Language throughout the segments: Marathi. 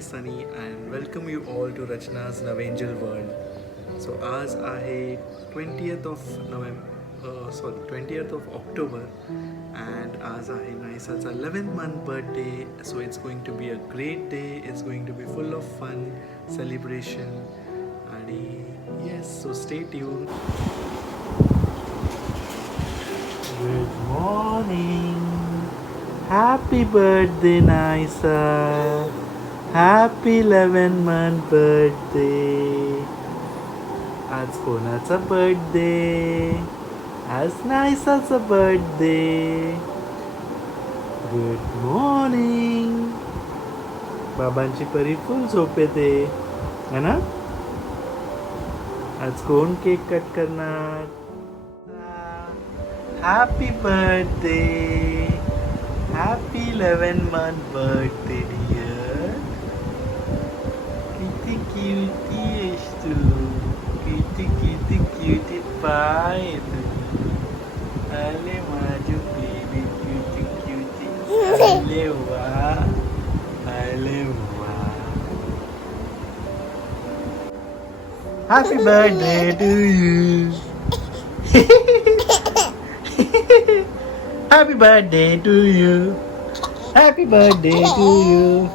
Sunny and welcome you all to Rachna's Navangel World. So आज आहे 20th of November, 20th of October and आज आहे नायसाचा 11th month birthday. So it's going to be a great day. It's going to be full of fun, celebration आणि yes, so stay tuned. Good morning. Happy birthday, Naisa. Happy 11th birthday. आज कोणाचा बर्थडे? आज नायसाचा बर्थडे. Good morning. बाबांची परी फुल झोप येते है ना? आज कोण केक कट करणार? Happy birthday. Happy 11th birthday dear. किती क्यूटी आहेस तू. किती किती क्यूटी पाय आहे तू. अरे माझी बेबी क्यूटी क्यूटी. अरे वा. अरे वा. Happy birthday to you. Happy birthday to you. Happy birthday to you.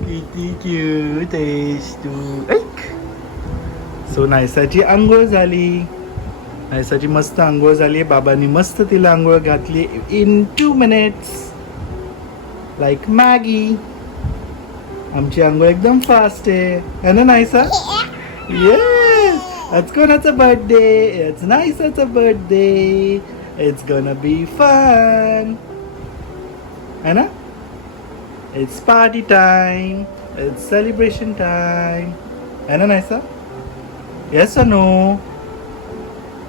किती क्यूट आहेस तू. ऐक. सो नायसाची आंघोळ झाली. नायसाची मस्त आंघोळ झाली. बाबांनी मस्त तिला आंघोळ घातली इन 2 minutes. Like Maggi. आमची आंघोळ एकदम फास्ट आहे ना नायसा? येस. आज कोणाचा बर्थडे? आज नायसाचा birthday. It's gonna be fun. Anna? It's party time. It's celebration time. Anna Naisa? Yes or no?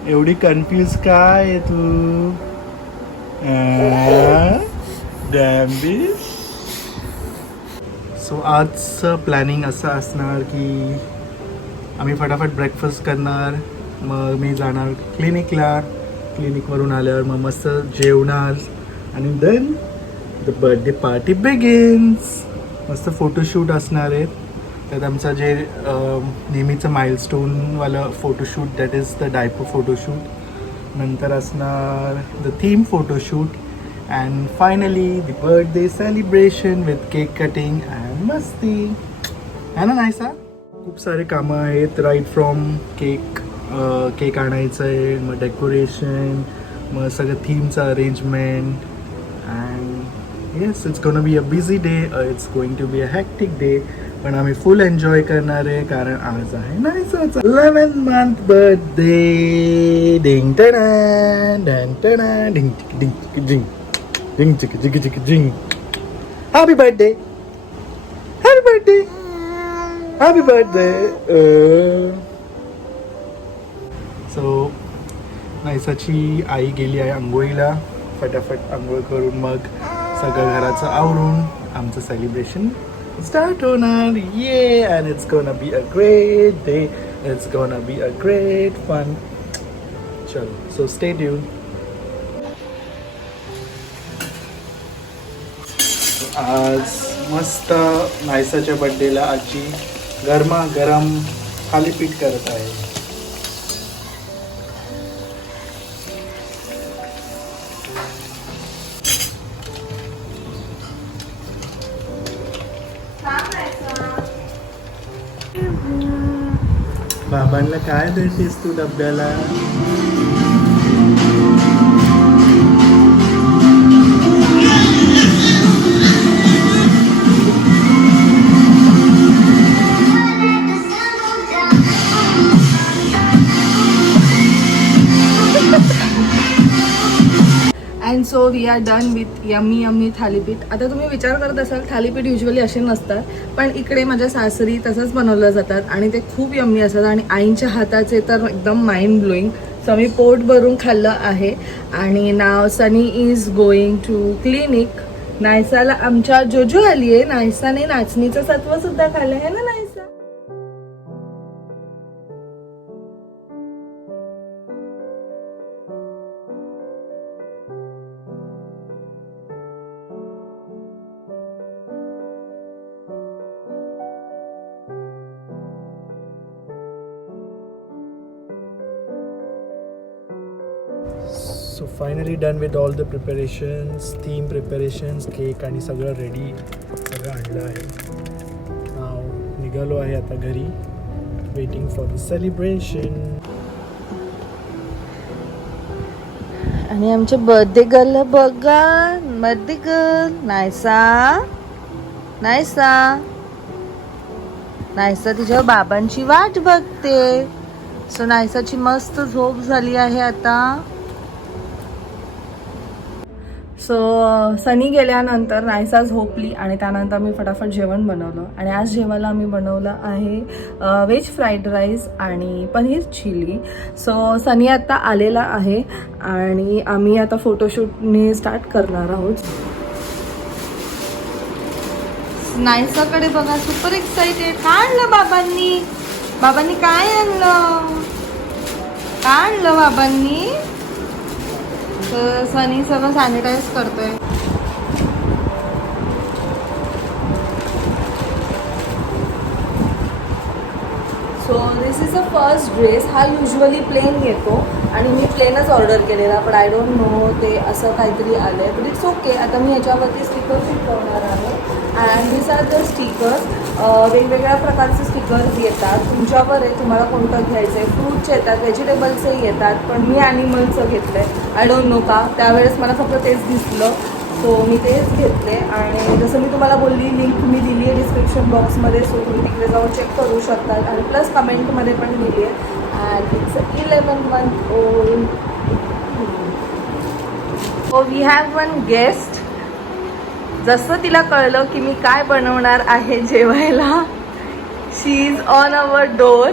एवढी कन्फ्यूज काय आहे तू? डॅम्बिश. सो आजचं प्लॅनिंग असं असणार की आम्ही फटाफट ब्रेकफास्ट करणार. मग मी जाणार क्लिनिकला. क्लिनिकवरून आल्यावर मग मस्त जेवणार आणि then the birthday party begins. मस्त फोटोशूट असणार आहेत. त्यात आमचं जे नेहमीचं माइलस्टोनवालं photoshoot that is the diaper photoshoot. नंतर असणार the theme photoshoot and finally the birthday celebration with cake cutting and मस्ती. है ना नायसा? खूप सारे कामं आहेत. राईट फ्रॉम केक आणायचं आहे, मग डेकोरेशन, मग सगळं थीमचं arrangement and yes it's gonna be a busy day. It's going to be a hectic day. पण आम्ही फुल एन्जॉय करणार आहे कारण आज आहे नायसाचा 11th birthday. डिंग टना डन टना डिंग डिंग डिंग डिंग चिक चिक चिक डिंग. Happy birthday. Happy birthday. Happy birthday. So नायसाची आई गेली आहे आंघोळीला. फटाफट आंघोळ करून मग सगळं घराचं आवरून आमचं सेलिब्रेशन स्टार्ट होणार. Yay and it's gonna be a great day. It's gonna be a great fun. चलो सो स्टे ट्यून. आज मस्त नायसाच्या बड्डेला आजी गरमागरम थालीपीठ करत आहे. बाबांना काय देतेस तू डब्याला? And so we are done with yummy yummy thalipeeth. आता तुम्ही विचार करत असाल थालीपीठ युजली असे नसतात, पण इकडे माझ्या सासरी तसंच बनवलं जातात आणि ते खूप यम्मी असतात आणि आईंच्या हाताचे तर एकदम माइंड ब्लोईंग. सो आम्ही पोट भरून खाल्लं आहे. आणि नाव सनी इज गोईंग टू क्लिनिक. नायसाला आमच्या जोजो आली आहे. नायसाने नाचणीचं सत्व सुद्धा खाल्लं आहे ना Naysa? So finally done with all the preparations, theme preparations, cake आणि सगळं रेडी, सगळं आणलं आहे. निघालो आहे आता घरी, वेटिंग फॉर द सेलिब्रेशन. आणि आमच्या बर्थडे गर्ल बघा, बर्थडे गर्ल नायसा, नायसा नायसा तिच्या बाबांची वाट बघते. सो नायसाची मस्त झोप झाली आहे आता. सो सनी गेल्यानंतर नायसा झोपली आणि त्यानंतर मी फटाफट जेवण बनवलं. आणि आज जेवायला आम्ही बनवलं आहे व्हेज फ्राईड राईस आणि पनीर चिली. सो सनी आता आलेला आहे आणि आम्ही आता फोटोशूटने स्टार्ट करणार आहोत. नायसाकडे बघा, सुपर एक्साइटेड. काय आणलं बाबांनी? बाबांनी काय आणलं? काय आणलं बाबांनी? तर सनी सगळं सॅनिटाईज करतोय. So this is a first dress. हा युजली प्लेन येतो आणि मी प्लेनच ऑर्डर केलेला, पण आय डोंट नो ते असं काहीतरी आलं आहे. But it's okay. आता मी याच्यावरती स्टिकर चिटकवणार आहे. And this are the stickers. वेगवेगळ्या प्रकारचे स्टिकर्स येतात, तुमच्यावर आहे तुम्हाला कोणतं घ्यायचं आहे. फ्रूटचे येतात, व्हेजिटेबल्सही येतात, पण मी ॲनिमलचं घेतलं आहे. आय डोंट नो का, त्यावेळेस मला फक्त तेच दिसलं, सो मी तेच घेतले. आणि जसं मी तुम्हाला बोलली, लिंक मी दिली आहे डिस्क्रिप्शन बॉक्समध्ये, सो तुम्ही तिकडे जाऊन चेक करू शकतात. आणि प्लस कमेंटमध्ये पण दिली आहे. And it's 11 month old. So we have one guest. जसं तिला कळलं की मी काय बनवणार आहे जेवायला, she is on our door.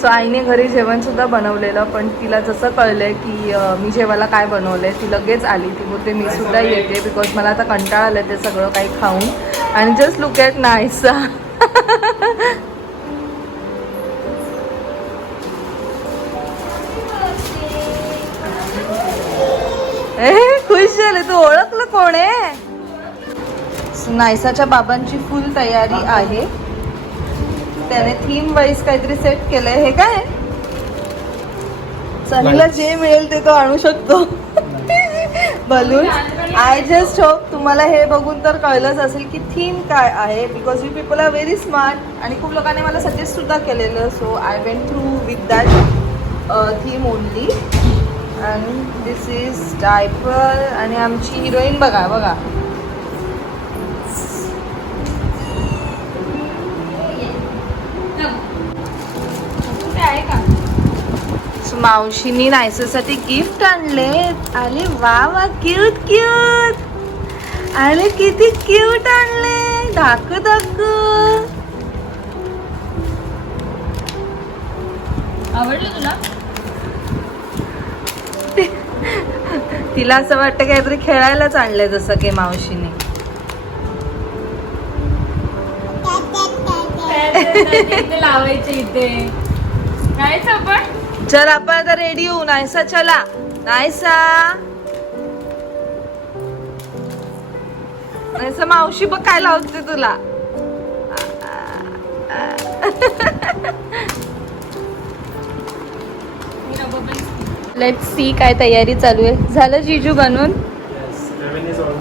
So आईने घरी जेवणसुद्धा बनवलेलं, पण तिला जसं कळलं की मी जेवायला काय बनवलंय, ती लगेच आली. ती बोलते मी सुद्धा येते, बिकॉज मला आता कंटाळा आलं ते सगळं काही खाऊन. आणि जस्ट लुक ॲट नायसा. खुश झाले. तू ओळखलं कोण आहे? नायसाच्या बाबांची फुल तयारी आहे. त्याने थीम वाईज काहीतरी सेट केलंय. हे काय? सनीला जे मिळेल ते तो आणू शकतो. बलून. आय जस्ट होप तुम्हाला हे बघून तर कळलंच असेल की थीम काय आहे, because you people are very smart. आणि खूप लोकांनी मला सजेस्ट सुद्धा केलेलं. So I went through with that theme only. And this is diaper. आणि आमची हिरोईन बघा बघा. आहे का? मावशीनी नायसासाठी गिफ्ट आणले. अरे वा वा, क्यूट क्यूट. अरे किती क्यूट आणले. दाखव दाखव. आवडलं तुला? तिला असं वाटतं काहीतरी खेळायलाच आणलंय जसं की मावशीने. लावायचे इथे कायच आपण. चल आपण आता रेडी होऊ. नायसा चला. नायसा, नायसा मावशी बघ काय लावते तुला. लेट्स सी काय तयारी चालू आहे. झालं जीजू बनवून?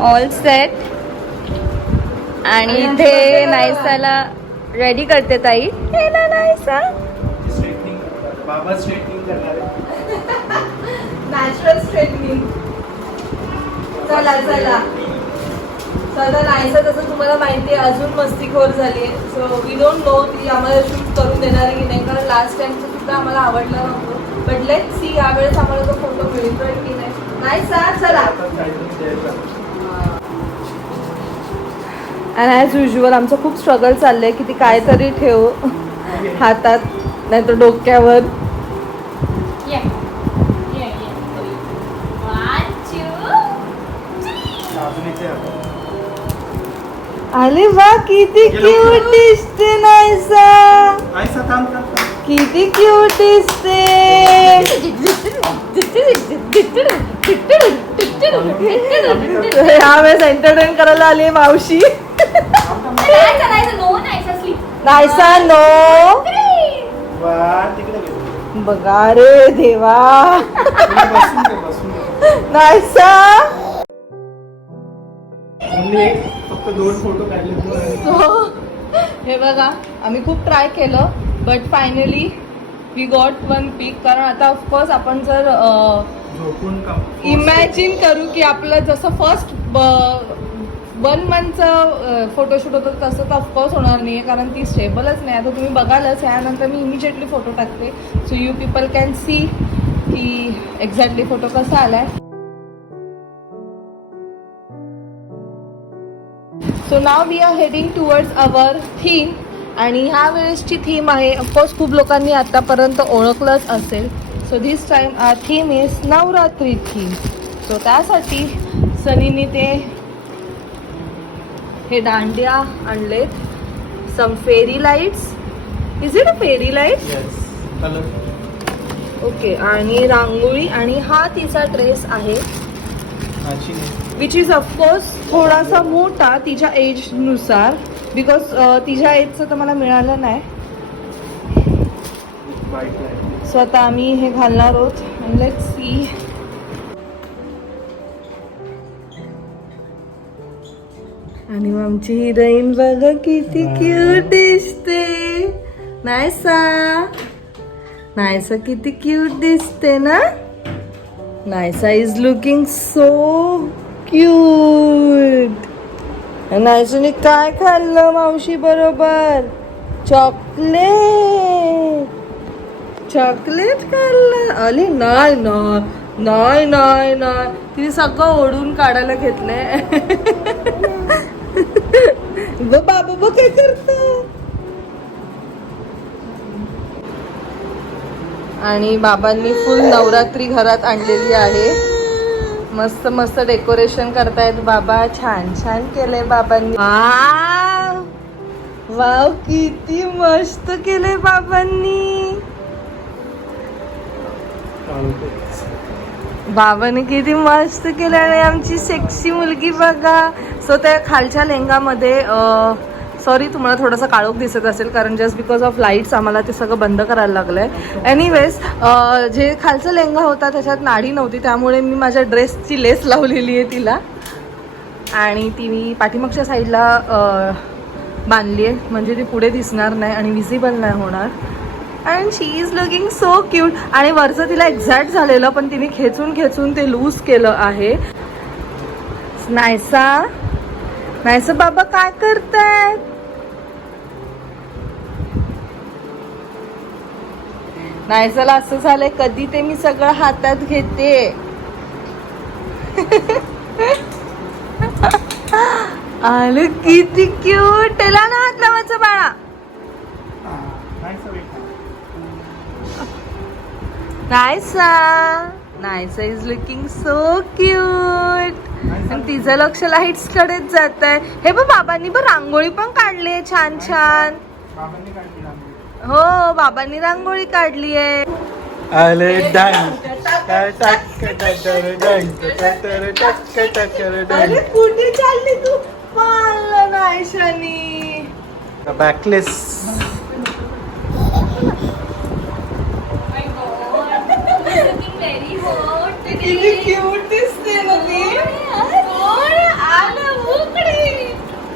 All set. आणि इथे नायसाला रेडी करते ताई. हे ना नायसा. बाबा स्ट्रेटनिंग करणार आहे. Natural straightening. चला चला. सध्या नायसा जसं तुम्हाला माहिती आहे अजून मस्तीखोर झाली आहे. सो वी डोंट नो ती आम्हाला शूट करून देणार आहे की नाही, कारण लास्ट टाइमचं सुद्धा आम्हाला आवडलं नव्हतं. बट लेट सी यावेळेस आम्हाला तो फोटो मिळतोय की नाही. नायसा चला. आणि ॲज युजल आमचं खूप स्ट्रगल चाललंय की ती काहीतरी ठेव हातात, नाही तर डोक्यावर. अरे वा, किती क्यूट दिसते नायसा. किती क्यूट दिसते. यावेळेस एंटरटेन करायला आली मावशी. No Naisa sleep. Naisa no वा तिकडे गेलो. बघा रे देवा तुला बसून दे, बसून दे. नायसा Only एक फक्त 2 फोटो काढले. सो हे बघा आम्ही खूप ट्राय केलं but finally we got one pic. कारण आता ऑफकोर्स आपण जर झोपून का इमॅजिन करू की आपलं जसं फर्स्ट 1 मंथचं फोटोशूट होतं तसं तर ऑफकोर्स होणार नाही आहे कारण ती स्टेबलच नाही. आता तुम्ही बघालच यानंतर मी इमिजिएटली फोटो टाकते so you people can see की एक्झॅक्टली फोटो कसा आलाय. So now we are heading towards our theme आणि ह्या वेळेसची थीम आहे ऑफकोर्स खूप लोकांनी आतापर्यंत ओळखलंच असेल. So this time our theme is Navratri theme. So त्यासाठी सनीने हे दांड्या आणलेत. Some fairy lights. Is it a fairy light? Yes colour. Okay आणि रांगोळी आणि हा तिचा ड्रेस आहे विच इज ऑफकोर्स थोडासा मोठा तिच्या एजनुसार बिकॉज तिच्या एजचं तर मला मिळालं नाही. सो आता आम्ही हे घालणार आहोत आणि लेट्स सी. आणि मग आमची हिरोईन बघा किती क्यूट दिसते. नायसा नायसा किती क्यूट दिसते ना. Naisa is looking so cute. नायसाने काय खाल्लं मावशी बरोबर? चॉकलेट. चॉकलेट खाल्लं. अली नाही नाही नाही नाही तिने सगळं ओढून काढायला घेतलंय. बाबा बघ काय करत. आणि बाबांनी फुल नवरात्री घरात आणलेली आहे. मस्त मस्त डेकोरेशन करतायत बाबा. छान छान केलंय बाबांनी. वाव किती मस्त केलंय बाबांनी. बाबाने किती मस्त केलं आणि आमची सेक्सी मुलगी बघा. सो त्या खालच्या लेंगामध्ये सॉरी तुम्हाला थोडंसं काळोख दिसत असेल कारण जस्ट बिकॉज ऑफ लाईट्स आम्हाला ते सगळं बंद करायला लागलं आहे. एनिवेज जे खालचा लेंगा होता त्याच्यात नाडी नव्हती त्यामुळे मी माझ्या ड्रेसची लेस लावलेली आहे तिला आणि ती मी पाठीमागच्या साईडला बांधली आहे म्हणजे ती पुढे दिसणार नाही आणि विजिबल नाही होणार. And she is looking so cute. आणि वरचं तिला एक्झॅक्ट झालेलं पण तिने खेचून खेचून ते लूज केलं आहे. नायसा नायसा बाबा काय करतायत? नायसाला असं झालंय कधी ते मी सगळं हातात घेते. आलं किती क्यूट. त्याला ना हात लावायचं बाळा. Naysa Naysa is looking so cute. आणि तिचं लक्ष लाईट्स कडेच जात आहे. हे बघ बाबांनी बघ रांगोळी पण काढली आहे छान छान. हो बाबांनी रांगोळी काढली आहे. कुठे चालली तू? पाहिलं नायशानी बॅकलेस. Very hot. किती क्यूट दिसते ना ती. आलं उकडे.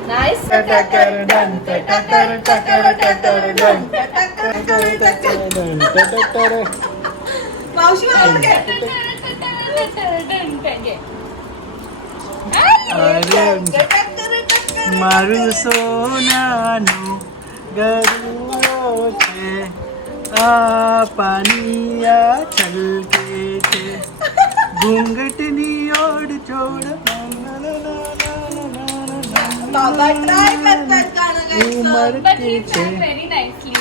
नाईस. मावशी મારું સોનાનું ગરુડો છે આ પાણીયા છલકે છે ઘૂંઘટની ઓડ ચોડ बाबा ट्राय करतात गाणं गायचं. ઉમર But કે he છે sang very nicely.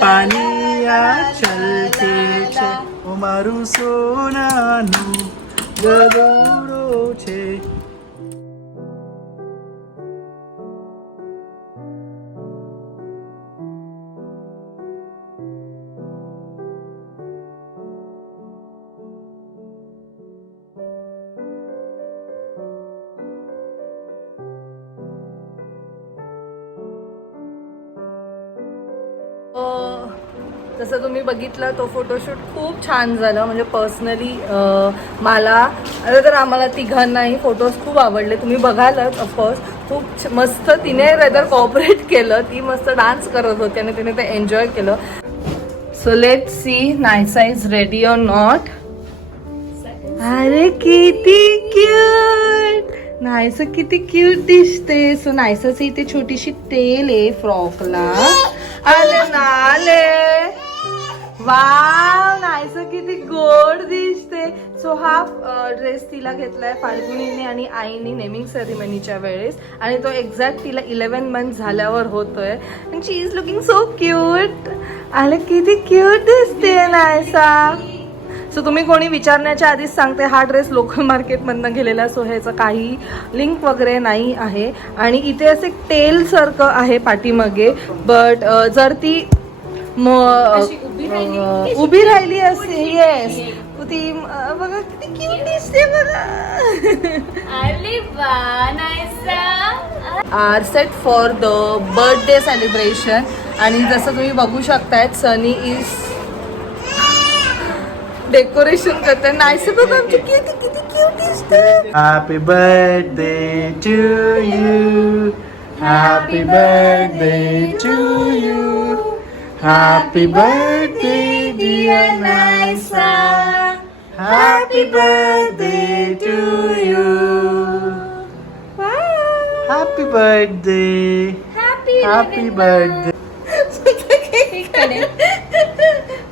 પાણીયા છલકે છે ઓ મારું સોનાનું ગરુડો છે. जसं तुम्ही बघितलं तो फोटोशूट खूप छान झाला. म्हणजे पर्सनली मला तर आम्हाला तिघांनाही फोटोज खूप आवडले. तुम्ही बघालच ऑफकोर्स. खूप मस्त तिने रेदर कॉपरेट केलं. ती मस्त डान्स करत होती आणि तिने ते एन्जॉय केलं. So let see Naysa is ready or not. अरे किती क्यूट. नायसा किती क्यूट दिसते. सो नायसाची इथे छोटीशी टेल आहे फ्रॉकला. अरे नाले वाव. नायसा किती गोड दिसते. सो हा ड्रेस तिला घेतलाय फाल्गुनीने आणि आईने नेमिंग सेरेमनीच्या वेळेस आणि तो एक्झॅक्ट तिला 11 मंथ झाल्यावर होतोय. And she is looking so cute. अरे किती क्यूट दिसते नायसा. सो तुम्ही कोणी विचारण्याच्या आधीच सांगते हा ड्रेस लोकल मार्केटमधनं गेलेला. सो ह्याचं काही लिंक वगैरे नाही आहे. आणि इथे असे टेल सारखं आहे पाठीमागे. बट जर ती उभी राहिली असते येस ती बघा किती क्यूट दिसते बघा. अरे वा Naisa. Are set for the birthday celebration. आणि जसं तुम्ही बघू शकताय सनी इज डेकोरेशन करते. नाईस बघा आमची किती किती क्यूट दिसते. Happy birthday to you. Happy birthday to you. Happy birthday dear Naisa. Happy birthday to you. Happy birthday. Happy birthday.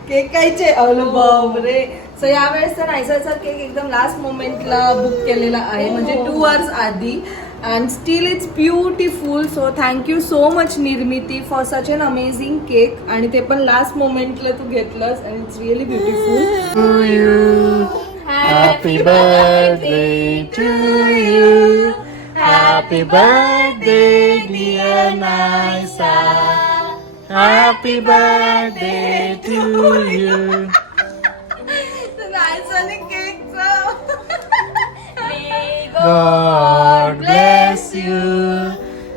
Cake खायचे. अरे बापरे. सो यावेळेस तर नायसाचा केक एकदम लास्ट मोमेंटला बुक केलेला आहे म्हणजे 2 hours आधी. And still it's beautiful. So thank you so much Nirmiti for such an amazing cake. आणि ते पण लास्ट मोमेंटला तू घेतलंस and it's really beautiful. To you. Happy birthday to you. Happy birthday dear Naisa. Happy birthday to you. नायसाने केकचा God bless you.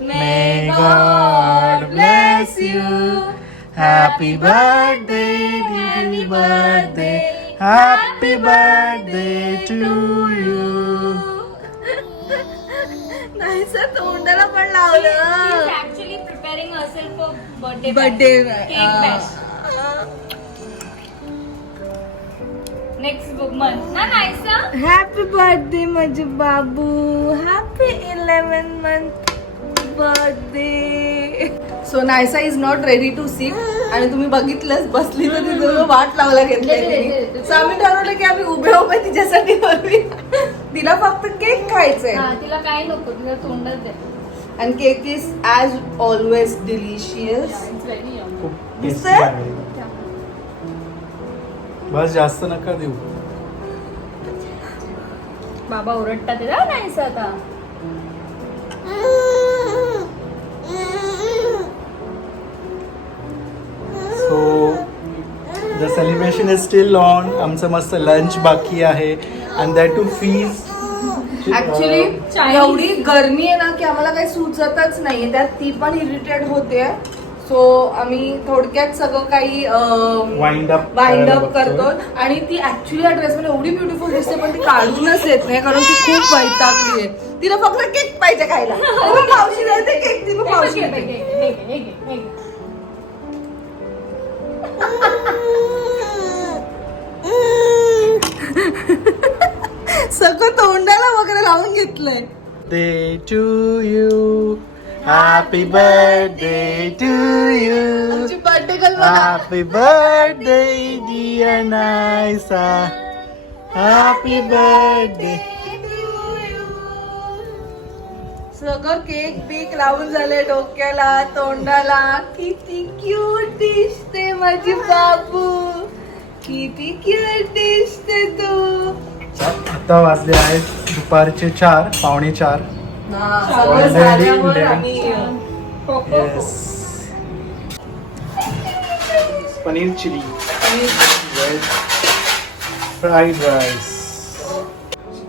May God bless you. Happy birthday, happy birthday, happy birthday to you. Naysa तोंडाला पण लावलं. Actually preparing herself for birthday birthday next book month ना नायसा. हॅपी बर्थडे माझे बाबू. Happy 11 month birthday. So Naisa is not ready to sit. आणि तुम्ही बघितलंच बसली तर तिथं वाट लावला घेतली. सो आम्ही ठरवलं की आम्ही उभे उभे तिच्यासाठी बघूया. तिला फक्त केक खायचंय. तिला काय नको तिला तोंडात दे. And cake is as always delicious. It's very yum. खूप दिसतंय? tasty आहे. बस जास्त नका देऊ. बाबा ओरडतात ते नायसा आता. So the celebration is still on. आमचं मस्त लंच बाकी आहे and that too feast. Actually एवढी गरमी आहे ना की आम्हाला काही सुचतच नाहीये. त्यात ती पण इरिटेट होते. सो आम्ही थोडक्यात सगळं काही वाइंड वाइंड अप करतो. आणि ती ऍक्च्युली या ड्रेस मध्ये एवढी ब्युटिफुल दिसते पण ती काढूनच येत नाही कारण ती खूप वैतागली आहे. तिला फक्त केक पाहिजे खायला. पावशी देते केक. ती पावशी देते. सगळं तोंडाला वगैरे लावून घेतलंय. Day to you. Happy birthday to you. आमची बर्थडे गर्ल बघा. Happy birthday dear Naisa. Happy birthday. सगळं केक बीक लावून झाले डोक्याला तोंडाला. किती क्यूट दिसते माझी बाबू. किती क्यूट दिसते तू. आता वाजले आहेत दुपारचे 4, 4:45. सगळं झाल्यावर आम्ही Yes. Paneer chilli, fried rice.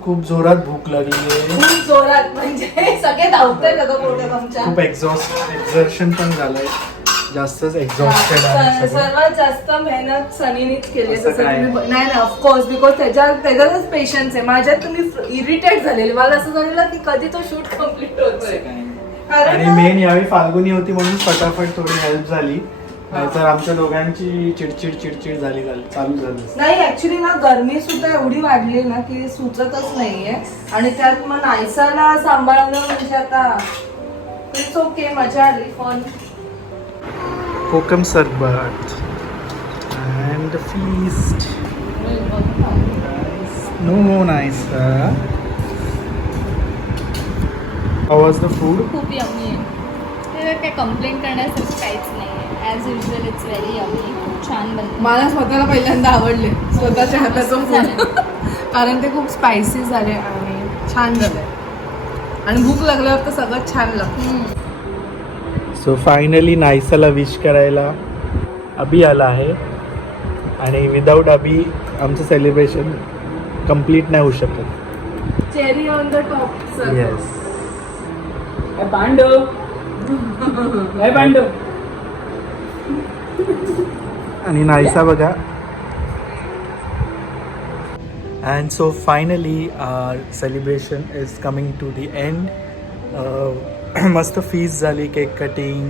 खूप जोरात भूक लागली आहे. खूप जोरात म्हणजे सगळे धावतोय सगळं पोटात आमच्या. खूप एक्झर्शन पण झालंय. जास्तच एक्झॉस्टेड आहे सगळं. सर्वात जास्त मेहनत सनीनीच केली असं तसं काय? नाही नाही ऑफकोर्स बिकॉज त्याच्यातच पेशन्स आहे. माझ्यात तुम्ही इरिटेट झालेले. मला असं झालेलं की कधी तो शूट कम्प्लीट होतोय. आणि मेन यावेळी फाल्गुनी होती म्हणून फटाफट थोडी हेल्प झाली, नाहीतर आमच्या दोघांची चिडचिड झाली चालू झाली. नाही ऍक्च्युली ना गरमी सुद्धा एवढी वाढली ना की सुचतच नाहीये. आणि त्यात मग नायसाला सांभाळणं म्हणजे आता इट्स ओके. मजा आली fun. Kokum sarbat and feast. No nice. How was the food? खूप यम्मी आहे. ते काय कंप्लेंट करण्यासारखं काहीच नाही आहे. As usual it's very yummy. खूप छान बनतं. मला स्वतःला पहिल्यांदा आवडले स्वतःच्या हाताचं फूड. कारण ते खूप स्पायसी झाले आणि छान झाले. आणि भूक लागल्यावर तर सगळं छान लागतं. सो फायनली नायसाला विश करायला अभि आला आहे आणि विदाऊट अभि आमचं सेलिब्रेशन कम्प्लीट नाही होऊ शकत. Cherry on the top. Yes. आणि नायसा बघा. And so finally our celebration is coming to the end. मस्त फीस्ट झाली, केक कटिंग,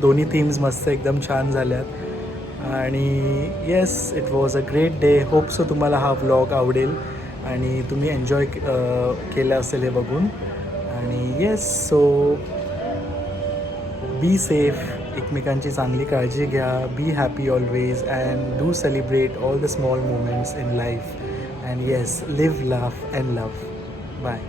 दोन्ही थीम्स मस्त एकदम छान झाल्यात. आणि yes, it was a great day. Hope so तुम्हाला हा व्लॉग आवडेल आणि तुम्ही एन्जॉय केलं असेल हे बघून. आणि येस, सो बी सेफ, एकमेकांची चांगली काळजी घ्या, be happy always and do celebrate all the small moments in life. And yes, live, laugh and love. Bye.